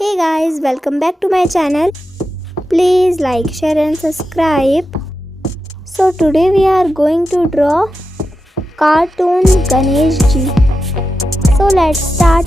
Hey guys, welcome back to my channel. Please like, share and subscribe. So today we are going to draw cartoon Ganesh ji. So let's start.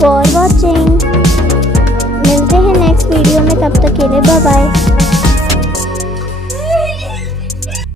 For watching. मिलते हैं next video में, तब तक के लिए bye bye.